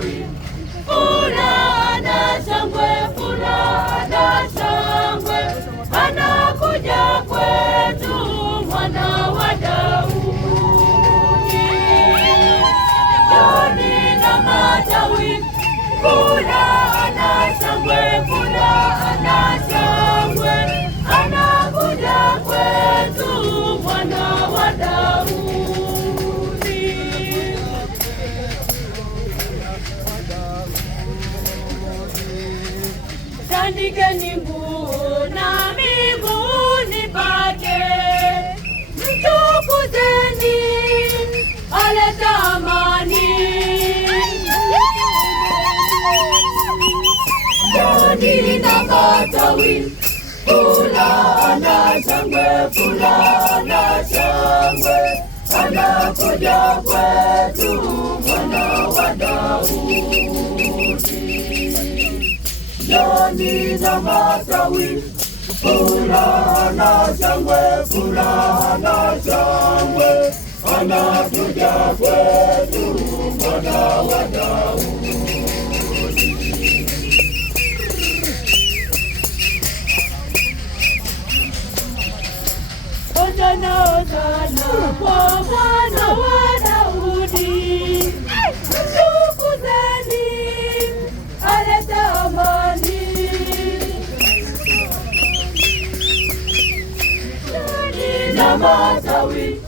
matawi, furaha na shangwe, furaha na shangwe, anakuja kwetu mwana wa Daudi. Joni na matawi, furaha na shangwe, furaha na shangwe, anakuja kwetu mwana wa Daudi. Tandikeni nguo na miguuni pake, mtukuzeni, aleta amani. Joni na matawi, furaha na shangwe, furaha na shangwe, anakuja kwetu mwana wa Daudi. Joni na matawi, furaha na shangwe, furaha na shangwe, anakuja kwetu mwana wa Daudi. Hosana, hosana kwa mwana wa Daudi, mtukuzeni, aleta amani. Joni na matawi,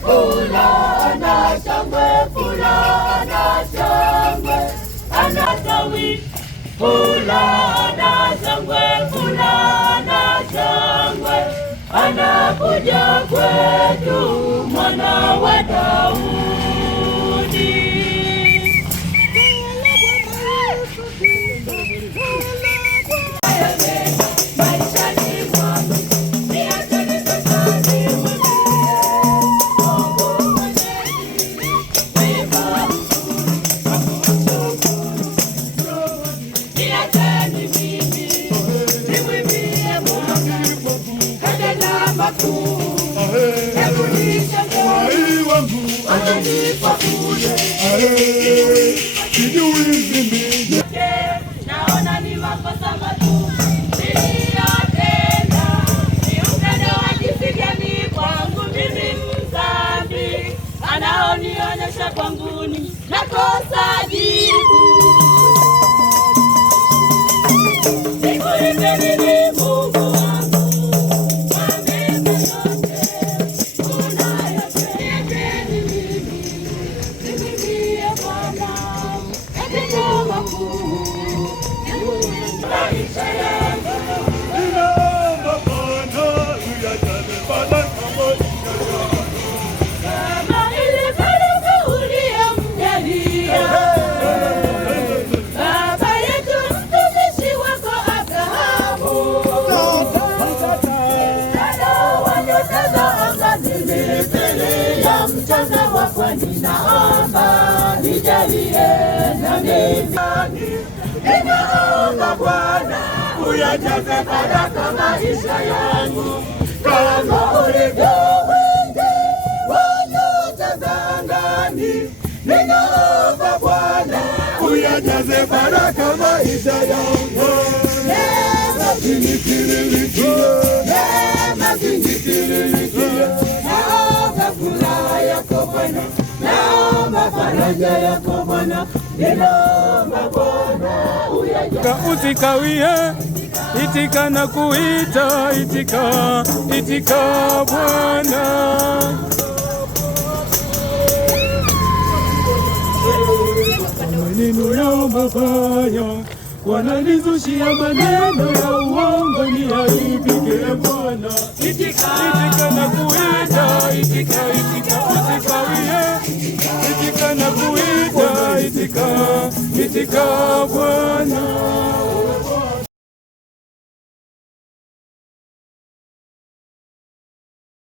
furaha na shangwe, furaha na shangwe, anatawi, furaha na shangwe, furaha na shangwe, anakuja kwetu mwana wa Daudi. Naona ni makosa matupu niliyotenda, ni upendo wa jinsi gani kwangu mimi mdhambi, anaonionyesha kwangu ni nakosa jibu. Nikulipe nini Mungu wangu kwa mema yote unayotenda? Nimwambie Bwana matendo makuu maisha yangu. Ninaomba Bwana uyajaze baraka maisha yangu, Kama ile baraka uliyomjalia baba yetu mtumishi wako Abrahamu, mtandao wa nyota za angani mbele ya mchanga wa pwani, naomba nijalie na mimi. ninaomba Bwana uyajaze baraka maisha yangu, kama ulivyo wingi wa nyota za angani. Ninaomba Bwana uyajaze baraka maisha yangu, neema zinitiririkie, neema zinitiririkie. Naomba furaha yako Bwana, naomba faraja yako Bwana, ninaomba Bwana uyajaze. Usikawie, itika na kuita, itika, itika Bwana. Maneno ya mabaya wananizushia, maneno ya uongo niyaibike Bwana. Itika na kuita, itika, itika, usikawie, itika na kuita, itika, itika Bwana.